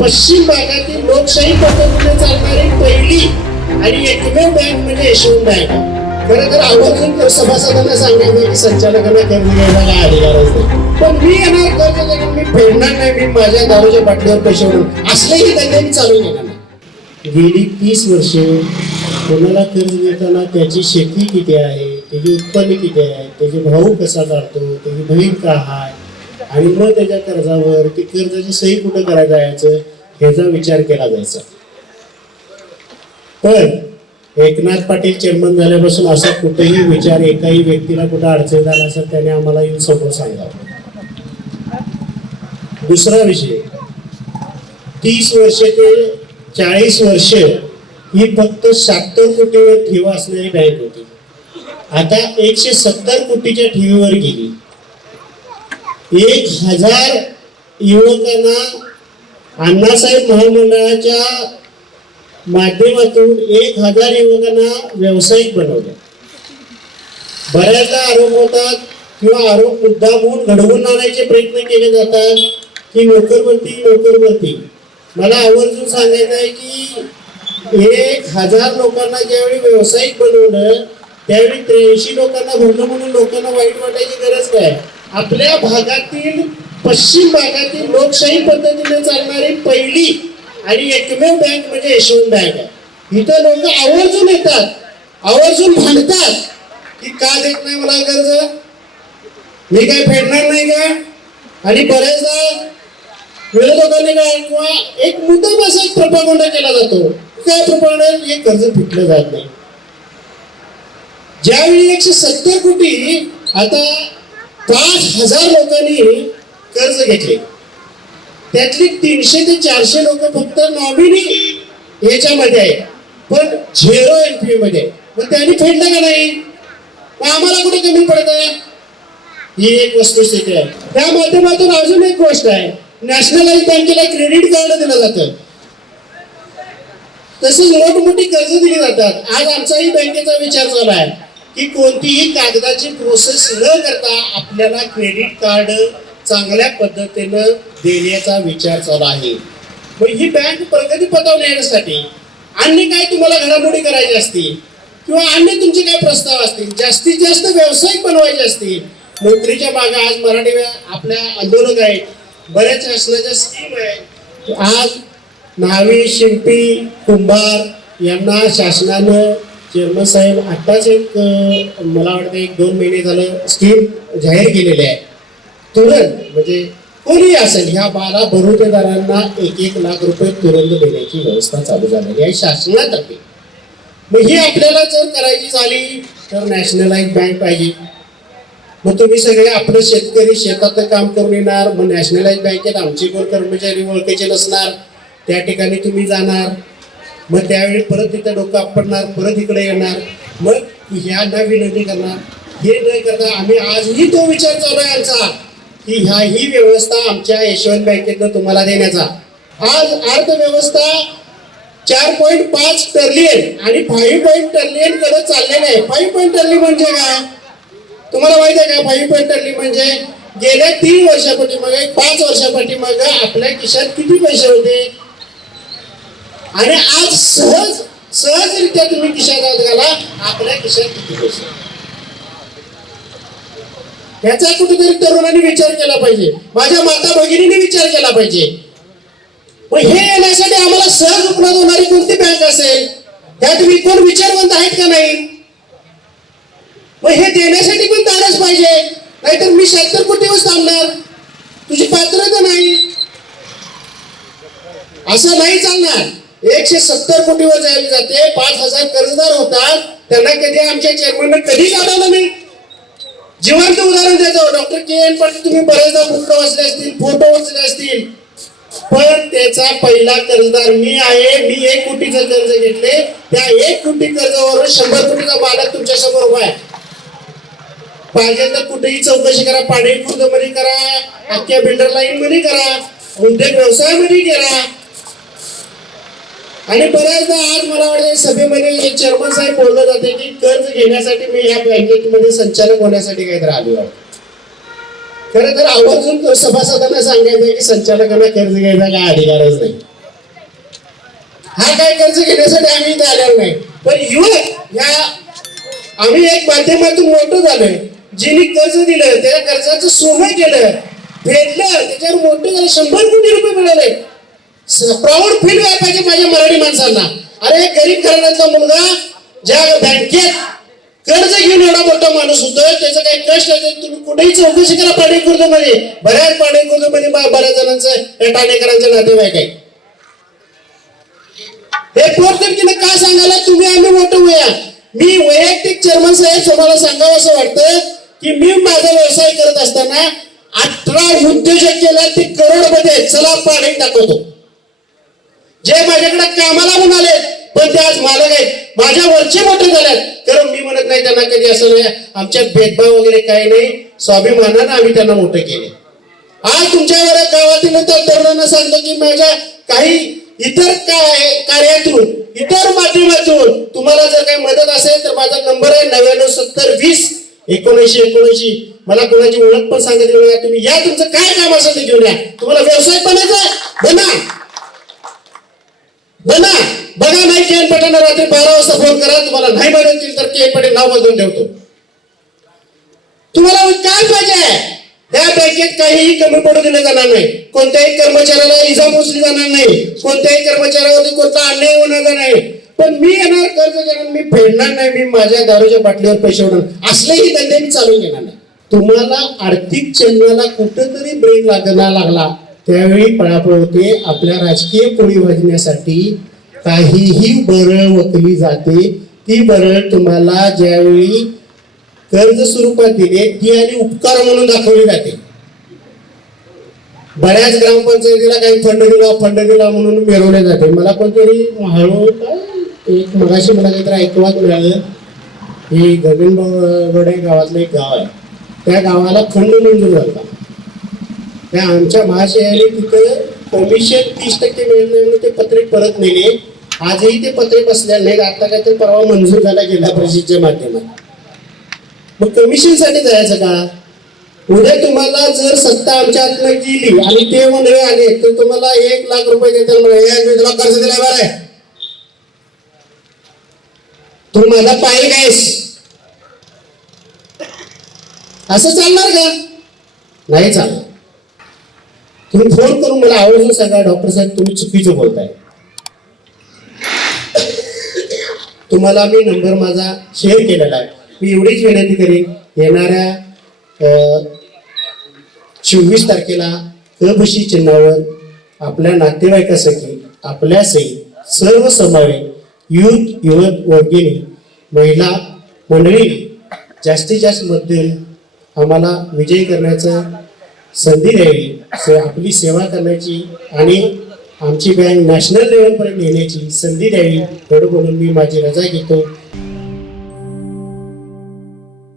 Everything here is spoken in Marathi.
पश्चिम भागातील लोकशाही पद्धतीने चालणारी पहिली आणि एकमेव बँक म्हणजे यशवंत बँक. खरं तर आवर्जून सभासदांना सांगायचं की संचालकांना कर्ज घ्यायला काय अधिकारच नाही. पण मी येणार कर्ज देणार मी फेडणार नाही मी माझ्या दारूच्या बाटलीवर पैसे भरून. असलेही धंदे मी चालू घेणार नाही गेली तीस वर्षे कोणाला कर्ज देताना त्याची शेती किती आहे त्याची उत्पन्न किती आहे त्याचे भाऊ कसा काढतो त्याची बहीण का हा आणि मग त्याच्या कर्जावर ती कर्जाची सही कुठं करायला जायचं ह्याचा विचार केला जायचा. पण एकनाथ पाटील चेअरमन झाल्यापासून असा कुठेही विचार एकाही व्यक्तीला कुठं अडचण झाला असेल त्याने आम्हाला येऊन समोर सांगावं. दुसरा विषय तीस वर्ष ते चाळीस वर्ष ही फक्त शहात्तर कोटीवर ठेवा असणारी बँक होती. आता एकशे सत्तर कोटीच्या ठेवीवर गेली. एक हजार युवकांना अण्णासाहेब महामंडळाच्या माध्यमातून एक हजार युवकांना व्यावसायिक बनवलं. बऱ्याचदा आरोप होतात किंवा आरोप मुद्दामून घडवून आणायचे प्रयत्न केले जातात की नोकरभरती नोकरभरती मला आवर्जून सांगायचं आहे की एक हजार लोकांना ज्यावेळी व्यावसायिक बनवलं त्यावेळी त्र्याऐंशी लोकांना भरलं म्हणून लोकांना वाईट वाटायची गरज काय? आपल्या भागातील पश्चिम भागातील लोकशाही पद्धतीने चालणारी पहिली आणि एकमेव बँक म्हणजे यशवंत बँक आहे. इथं लोक आवर्जून येतात आवर्जून भांडतात की का देत नाही मला कर्ज? मी काय फेडणार नाही का? आणि बऱ्याचदा विरोधकांनी काय किंवा एक मुद्दाम असा एक प्रपागोंडा केला जातो काय प्रपागोंडा हे कर्ज फिटलं जात नाही. ज्यावेळी एकशे सत्तर कोटी आता पाच हजार लोकांनी कर्ज घेतले. त्यातली तीनशे ते चारशे लोक फक्त नॉमिनी याच्यामध्ये आहे पण झिरो एन पी मध्ये. मग त्यांनी फेडलं का नाही? मग आम्हाला कुठे कमी पडत? ही एक वस्तुस्थिती आहे. त्या माध्यमातून अजून एक गोष्ट आहे. नॅशनलाइज बँकेला क्रेडिट कार्ड दिलं जातं. तसेच मोठमोठी कर्ज दिली जातात. आज आमचाही बँकेचा विचार झाला आहे. की कोणतीही कागदाची प्रोसेस न करता आपल्याला क्रेडिट कार्ड चांगल्या पद्धतीनं देण्याचा विचार चालू आहे. मग ही बँक प्रगती पथावर नेण्यासाठी अन्य काय तुम्हाला घडामोडी करायची असतील? किंवा अन्य तुमचे काय प्रस्ताव असतील? जास्तीत जास्त व्यावसायिक बनवायचे असतील? नोकरीच्या मागे आज मराठी आपल्या आंदोलक आहेत. बऱ्याच शासनाच्या स्कीम आहेत. आज न्हावी शिंपी कुंभार यांना शासनानं चेअरमन साहेब आत्ताच एक मला वाटतं एक दोन महिने झालं स्कीम जाहीर केलेली आहे. तुरंत म्हणजे कोणी असेल ह्या बारा बरुतेदारांना एक एक लाख रुपये तुरंत देण्याची व्यवस्था चालू झालेली आहे शासनातर्फे. मग ही आपल्याला जर करायची झाली तर नॅशनलाइज बँक पाहिजे. मग तुम्ही सगळे आपलं शेतकरी शेतातलं काम करून येणार मग नॅशनलाइज बँकेत आमचे कोण कर्मचारी ओळखायचे नसणार त्या ठिकाणी तुम्ही जाणार. मग त्यावेळी परत तिथं डोकं आपडणार परत इकडे येणार. मग ह्या ना विनंती करणार. हे न करता आम्ही आजही तो विचार चालू आहे आमचा की ह्या ही व्यवस्था आमच्या यशवंत बँकेतनं तुम्हाला देण्याचा. आज अर्थव्यवस्था चार पॉईंट पाच टर्लियन आणि फाईव्ह पॉईंट टर्लियनकडे चाललेलं आहे. फाईव्ह पॉईंट टर्ली म्हणजे काय? तुम्हाला माहिती आहे का? फाईव्ह पॉईंट टर्ली म्हणजे गेल्या तीन वर्षापाठीमागे पाच वर्षापाठीमागे आपल्या खिशात किती पैसे होते? आणि आज सहज सहजरित्या तुम्ही खिशात हात घाला आपल्या खिशात किती पैसे याचा कुठेतरी तरुणांनी विचार केला पाहिजे. माझ्या माता भगिनीने विचार केला पाहिजे. मग हे येण्यासाठी आम्हाला सहज उपलब्ध होणारी कोणती बँक असेल? त्यात मी कोण विचारवंत आहेत का नाही? मग हे देण्यासाठी पण तारच पाहिजे. नाहीतर मी शहात्तर दिवस थांबणार. तुझी पात्रता नाही. असं नाही चालणार. एकशे सत्तर कोटीवर जायला जाते. पाच हजार कर्जदार होतात. त्यांना कधी आमच्या चेअरमनने कधी आढळलं नाही? जिवंत उदाहरण देतो डॉक्टर के एन पाटील तुम्ही बरेचदा पुस्तक वाचले असतील फोटो वाचले असतील. पण त्याचा पहिला कर्जदार मी आहे. मी एक कोटीचं कर्ज घेतले. त्या एक कोटी कर्जावरून शंभर कोटीचा मालक तुमच्यासमोर उभा आहे. पाहिजे तर कुठेही चौकशी करा. पाणी खुर्दमध्ये करा. अख्ख्या बिल्डर लाईन मध्ये करा. उद्योग व्यवसायामध्ये करा. आणि बऱ्याचदा आज मला वाटतं सभेमध्ये चेअरमन साहेब बोललं जाते की कर्ज घेण्यासाठी मी या बँकेमध्ये संचालक होण्यासाठी काहीतरी आलो आहे. खरं तर आवर्जून सभासदांना सांगायचं की संचालकांना कर्ज घ्यायचा काय अधिकारच नाही. हा काय कर्ज घेण्यासाठी आम्ही इथे आलेलो नाही. पण युवक या आम्ही एक माध्यमातून मोठं झालोय. जिने कर्ज दिलं त्या कर्जाचं सोनं केलं फेडलं त्याच्यावर मोठं झालं शंभर कोटी रुपये मिळाले. प्राऊड फील व्हायला पाहिजे माझ्या मराठी माणसांना. अरे गरीब घराण्यातला मुलगा ज्या बँकेत कर्ज घेऊन एवढा मोठा माणूस होतो त्याचं काही कष्ट तुम्ही कुठेही चौकशी करा पाडेकुर्दमध्ये बऱ्याच पाडेकुर्दमध्ये बऱ्याच जणांचं ठाणेकरांचं नातेवाईक आहे. हे पोटतिडकीनं का सांगायला? तुम्ही आम्ही मोठं होऊया. मी वैयक्तिक चेअरमन साहेब तुम्हाला सांगावं असं वाटतं की मी माझा व्यवसाय करत असताना अठरा उद्योजक केला ते करोडमध्ये आहेत. चला पाणी दाखवतो जे माझ्याकडे कामाला म्हणाले पण ते आज मालक आहेत. माझ्या वरचे मोठे झाल्यात कारण मी म्हणत नाही त्यांना कधी असं नाही. आमच्या भेदभाव वगैरे काही नाही. स्वाभिमानानं आम्ही त्यांना मोठे केले. आज तुमच्यावर गावातील तर तरुणांना सांगतो की माझ्या काही इतर काय कार्यातून इतर माध्यमातून तुम्हाला जर काही मदत असेल तर माझा नंबर आहे नव्याण्णव सत्तर वीस एकोणऐंशी एकोणऐंशी. मला कोणाची ओळख पण सांगत तुम्ही या तुमचं काय काम असेल ते घेऊन या. तुम्हाला व्यवसाय बनायचा आहे? बना. बना बघा नाही केन पटेल रात्री बारा वाजता फोन करा. तुम्हाला नाही बनवतील तर केन पटेल नाव बदलून ठेवतो. तुम्हाला काय पाहिजे? त्या बँकेत काहीही कमी पडू दिलं जाणार नाही. कोणत्याही कर्मचाऱ्याला इजा पोचली जाणार नाही. कोणत्याही कर्मचाऱ्यावरती कोणता अन्याय होणार नाही. पण मी येणार कर्ज घेणार मी फेडणार नाही मी माझ्या दारूच्या बाटलीवर पैसे उडणार असलेही धंदे मी चालून घेणार नाही. तुम्हाला आर्थिक चलनाला कुठंतरी ब्रेक लागला लागला. त्यावेळी पळापळ होते आपल्या राजकीय पोळी वाजण्यासाठी काहीही बरळ वकली जाते ती बरळ तुम्हाला ज्यावेळी कर्ज स्वरूपात दिले ती आणि उपकार म्हणून दाखवली जाते. बऱ्याच ग्रामपंचायतीला काही फंड दिला फंड दिला म्हणून मिरवले जाते. मला कोणतरी हळू एक मगाशी मला काहीतरी ऐकवात मिळालं. हे गगनगडे गावातलं एक गाव आहे. त्या गावाला फंड मंजूर झाला. आमच्या महाशयाने तिथं कमिशन तीस टक्के मिळत नाही म्हणून ते पत्रिक परत नेले. आजही ते पत्रे बसलेले नाहीत. आता काहीतरी परवा मंजूर झाला जिल्हा परिषदच्या माध्यमात मग कमिशनसाठी जायचं का? उद्या तुम्हाला जर सत्ता आमच्या हातनं गेली आणि ते मंडळी आले तर तुम्हाला एक लाख रुपये देतात म्हणे. मी तुला कर्ज दिलाय बरं आहे. तू मला पाहिजे कायस असं चालणार का? नाही चालणार. तुम्ही फोन करून मला आवर्जून सांगा डॉक्टर साहेब तुम्ही चुकीचं बोलताय. तुम्हाला मी नंबर माझा शेअर केलेला आहे. मी एवढीच विनंती करेन येणाऱ्या चोवीस तारखेला कबशी चिन्हावर आपल्या नातेवाईकासाठी आपल्या सहित सर्व समावे युथ युवक वर्गिनी महिला मंडळी जास्तीत जास्त मध्ये आम्हाला विजयी करण्याचं संधी द्यावी आपली सेवा करण्याची आणि आमची बँक नॅशनल लेवलपर्यंत नेण्याची संधी द्यावी. एवढं बोलून मी माझी रजा घेतो.